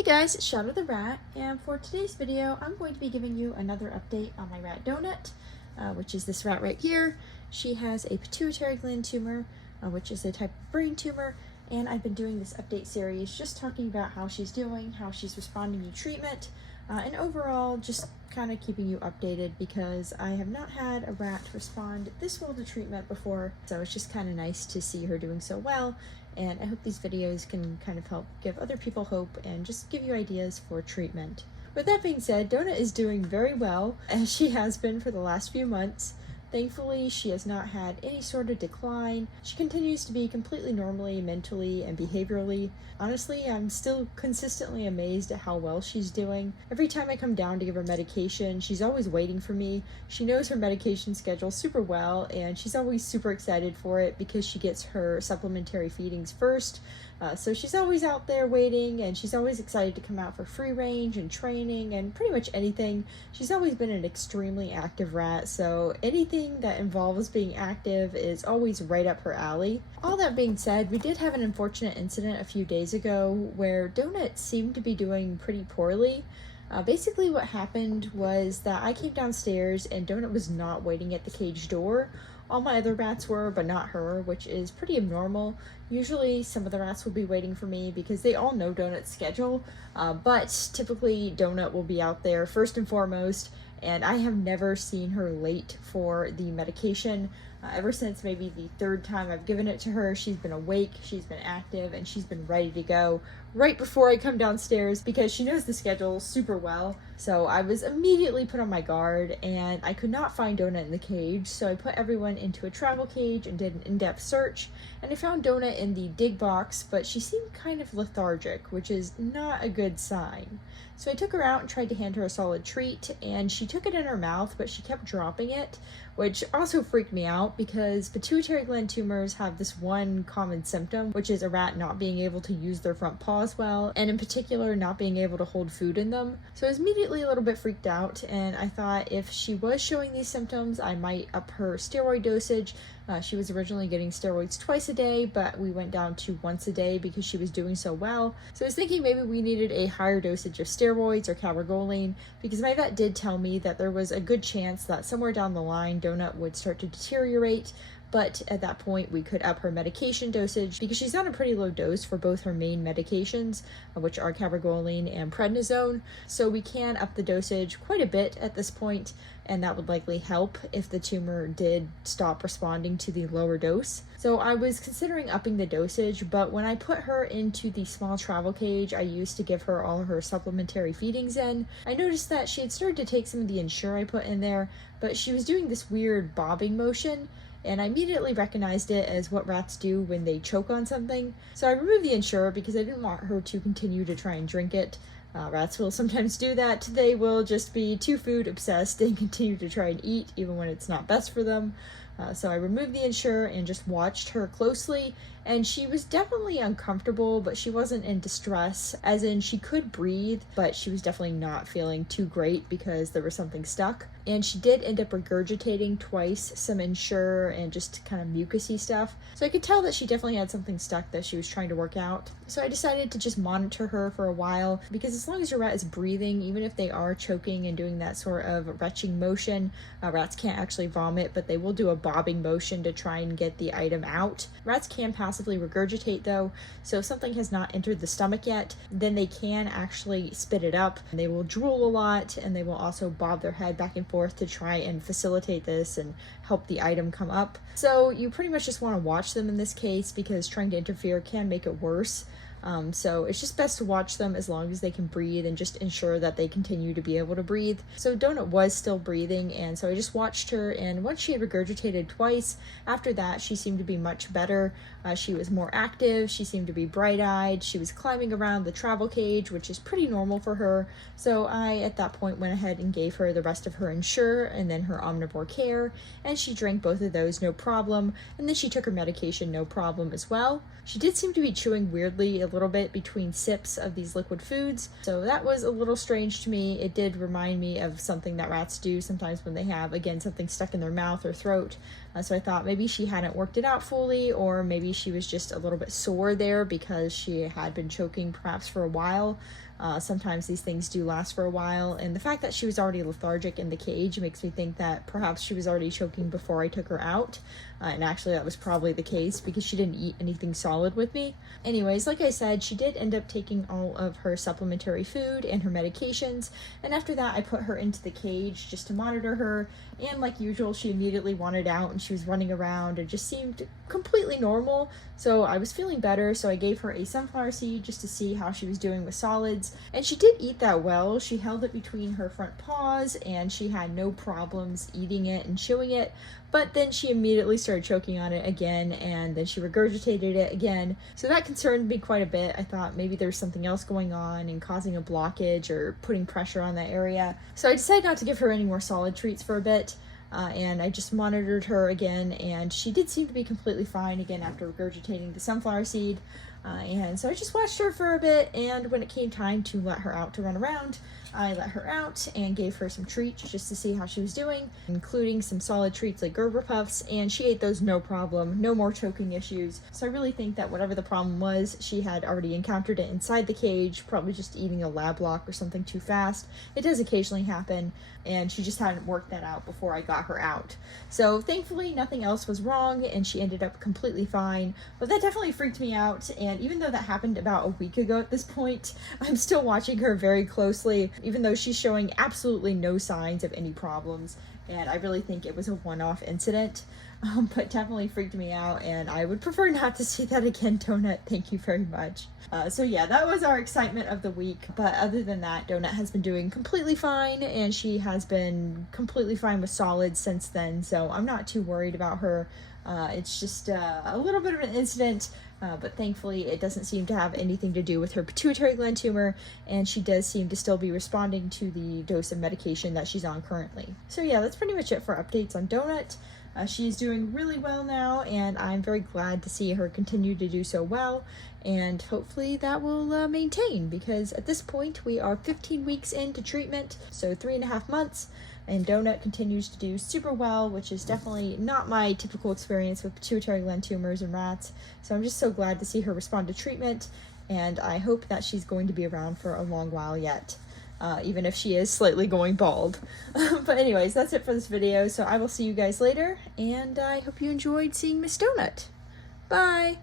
Hey guys, it's Shadow the Rat, and for today's video, I'm going to be giving you another update on my rat Donut, which is this rat right here. She has a pituitary gland tumor, which is a type of brain tumor, and I've been doing this update series just talking about how she's doing, how she's responding to treatment, and overall just kind of keeping you updated because I have not had a rat respond this well to treatment before, so it's just kind of nice to see her doing so well. And I hope these videos can kind of help give other people hope and just give you ideas for treatment. With that being said, Donut is doing very well, as she has been for the last few months. Thankfully, she has not had any sort of decline. She continues to be completely normally, mentally, and behaviorally. Honestly, I'm still consistently amazed at how well she's doing. Every time I come down to give her medication, she's always waiting for me. She knows her medication schedule super well, and she's always super excited for it because she gets her supplementary feedings first. So she's always out there waiting, and she's always excited to come out for free range and training and pretty much anything. She's always been an extremely active rat, so anything that involves being active is always right up her alley. All that being said, we did have an unfortunate incident a few days ago where Donut seemed to be doing pretty poorly. Basically what happened was that I came downstairs and Donut was not waiting at the cage door. All my other rats were, but not her, which is pretty abnormal. Usually some of the rats will be waiting for me because they all know Donut's schedule, but typically Donut will be out there first and foremost, and I have never seen her late for the medication. Ever since maybe the third time I've given it to her, she's been awake, she's been active, and she's been ready to go right before I come downstairs because she knows the schedule super well. So I was immediately put on my guard, and I could not find Donut in the cage, so I put everyone into a travel cage and did an in-depth search, and I found Donut in the dig box, but she seemed kind of lethargic, which is not a good sign. So I took her out and tried to hand her a solid treat, and she took it in her mouth, but she kept dropping it, which also freaked me out because pituitary gland tumors have this one common symptom, which is a rat not being able to use their front paws well, and in particular not being able to hold food in them. So I was immediately a little bit freaked out, and I thought if she was showing these symptoms, I might up her steroid dosage. She was originally getting steroids twice a day, but we went down to once a day because she was doing so well. So I was thinking maybe we needed a higher dosage of steroids or cabergoline, because my vet did tell me that there was a good chance that somewhere down the line Donut would start to deteriorate. But at that point, we could up her medication dosage because she's on a pretty low dose for both her main medications, which are cabergoline and prednisone. So we can up the dosage quite a bit at this point, and that would likely help if the tumor did stop responding to the lower dose. So I was considering upping the dosage, but when I put her into the small travel cage I used to give her all her supplementary feedings in, I noticed that she had started to take some of the Ensure I put in there, but she was doing this weird bobbing motion, and I immediately recognized it as what rats do when they choke on something. So I removed the Ensure because I didn't want her to continue to try and drink it. Rats will sometimes do that. They will just be too food obsessed and continue to try and eat even when it's not best for them. So I removed the Ensure and just watched her closely, and she was definitely uncomfortable, but she wasn't in distress, as in she could breathe, but she was definitely not feeling too great because there was something stuck. And she did end up regurgitating twice some Ensure and just kind of mucusy stuff. So I could tell that she definitely had something stuck that she was trying to work out. So I decided to just monitor her for a while, because as long as your rat is breathing, even if they are choking and doing that sort of retching motion, rats can't actually vomit, but they will do a bobbing motion to try and get the item out. Rats can passively regurgitate though, so if something has not entered the stomach yet, then they can actually spit it up. They will drool a lot, and they will also bob their head back and forth to try and facilitate this and help the item come up. So you pretty much just want to watch them in this case, because trying to interfere can make it worse. So it's just best to watch them as long as they can breathe and just ensure that they continue to be able to breathe. So Donut was still breathing, and so I just watched her, and once she had regurgitated twice, after that she seemed to be much better. She was more active, she seemed to be bright-eyed, she was climbing around the travel cage, which is pretty normal for her. So I, at that point, went ahead and gave her the rest of her Ensure and then her Omnivore Care, and she drank both of those no problem, and then she took her medication no problem as well. She did seem to be chewing weirdly a little bit between sips of these liquid foods, so that was a little strange to me. It did remind me of something that rats do sometimes when they have, again, something stuck in their mouth or throat. So I thought maybe she hadn't worked it out fully, or maybe she was just a little bit sore there because she had been choking perhaps for a while. Sometimes these things do last for a while, and the fact that she was already lethargic in the cage makes me think that perhaps she was already choking before I took her out. And actually that was probably the case because she didn't eat anything solid with me. Anyways, like I said, she did end up taking all of her supplementary food and her medications, and after that I put her into the cage just to monitor her, and like usual she immediately wanted out and she was running around and just seemed completely normal. So I was feeling better, so I gave her a sunflower seed just to see how she was doing with solids, and she did eat that well. She held it between her front paws and she had no problems eating it and chewing it, but then she immediately started choking on it again, and then she regurgitated it again. So that concerned me quite a bit. I thought maybe there's something else going on and causing a blockage or putting pressure on that area. So I decided not to give her any more solid treats for a bit. And I just monitored her again, and she did seem to be completely fine again after regurgitating the sunflower seed. And so I just watched her for a bit, and when it came time to let her out to run around, I let her out and gave her some treats just to see how she was doing, including some solid treats like Gerber Puffs, and she ate those no problem, no more choking issues. So I really think that whatever the problem was, she had already encountered it inside the cage, probably just eating a lab lock or something too fast. It does occasionally happen, and she just hadn't worked that out before I got her out. So thankfully nothing else was wrong, and she ended up completely fine, but that definitely freaked me out. And even though that happened about a week ago at this point, I'm still watching her very closely, even though she's showing absolutely no signs of any problems, and I really think it was a one-off incident, but definitely freaked me out, and I would prefer not to see that again, Donut. Thank you very much. So yeah, that was our excitement of the week, but other than that, Donut has been doing completely fine, and she has been completely fine with solids since then, so I'm not too worried about her. It's just a little bit of an incident, but thankfully it doesn't seem to have anything to do with her pituitary gland tumor, and she does seem to still be responding to the dose of medication that she's on currently. So yeah, that's pretty much it for updates on Donut. She's doing really well now, and I'm very glad to see her continue to do so well, and hopefully that will maintain, because at this point we are 15 weeks into treatment, so 3.5 months, and Donut continues to do super well, which is definitely not my typical experience with pituitary gland tumors in rats. So I'm just so glad to see her respond to treatment, and I hope that she's going to be around for a long while yet, even if she is slightly going bald. But anyways, that's it for this video, so I will see you guys later, and I hope you enjoyed seeing Miss Donut. Bye!